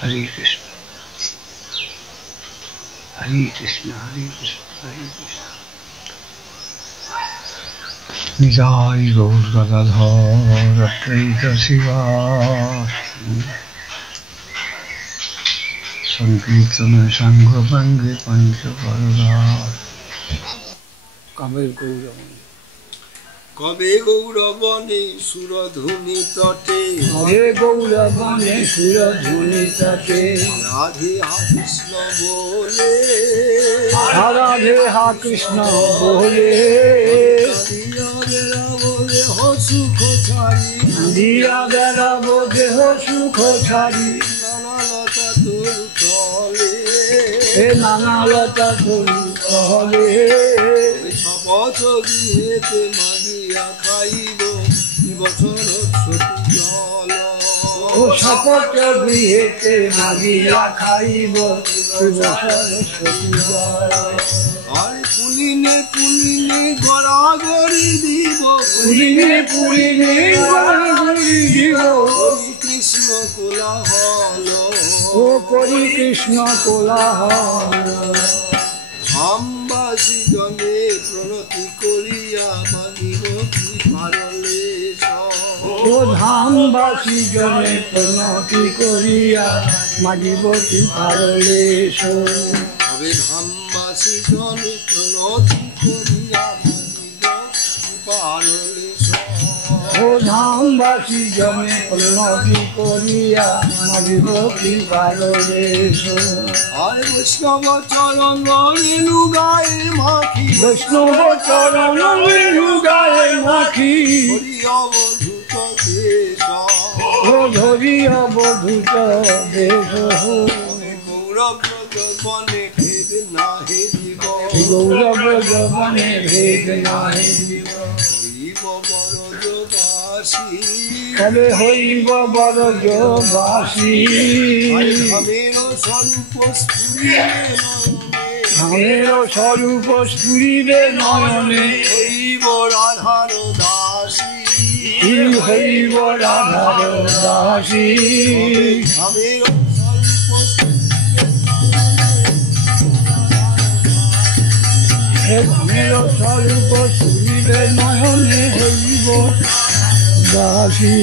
Hare Krishna, Hare Krishna, Hare Krishna, Hare Krishna. Nijai Gaur Gadadhar Advaita Sivasana Sankirtana Sangha Bange Pancha Parada. Kabe Gauravani কবে গৌরবনে সুরধুনি তটে কবে গৌরবনে সুরধুনি তটে রাধে হা কৃষ্ণ বলে রাধে হা কৃষ্ণ বলে দিয়া বেড়াবো দেহ সুখ ছাড়ি দিয়া বেড়াবো দেহ সুখ ছাড়ি নানালতা তোর তলে হে নানালতা তোর তলে শপথ গৃহেতে মাগিয়া খাইব বছর সতী জল ও শপথ গৃহেতে মাগিয়া খাইব সরস্বতী জল। আর পুলিনে পুলিনে গড়াগড়ি দিব পুলিনে পুলিনে গড়াগড়ি দিব কৃষ্ণ কোলাহল ও করি কৃষ্ণ কোলাহল। ধামবাসী জনে প্রণতি করিয়া মাগিব কি পারলে ও ধামবাসী জনে প্রণতি করিয়া মাগিব কি পারলে তবে ধামবাসী জনে প্রণতি করিয়া মাগিব কি পারলে ও ধামবাসী জনে প্রণতি করিয়া মাগিব কি পারলে। আর বৈষ্ণব চরণ রেণু গায়ে মাখি বৈষ্ণব চরণ রেণু গায়ে মাখি হরি অবধূত দেশ ও ধরি অবধূত দেশ। গৌরব বনে ভেদ না হে জীব গৌরব যবনে ভেদ নাহি হইব বরজবাসী কবে হইব বরজবাসী। ধামের স্বরূপ স্ফুরিবে নয়নে ধামের স্বরূপ স্ফুরিবে নয়নে হইব রাধার দাসী হইব রাধার দাসী। ধামের ধামের স্বরূপ স্ফুরিবে নয়নে হইব দাসী।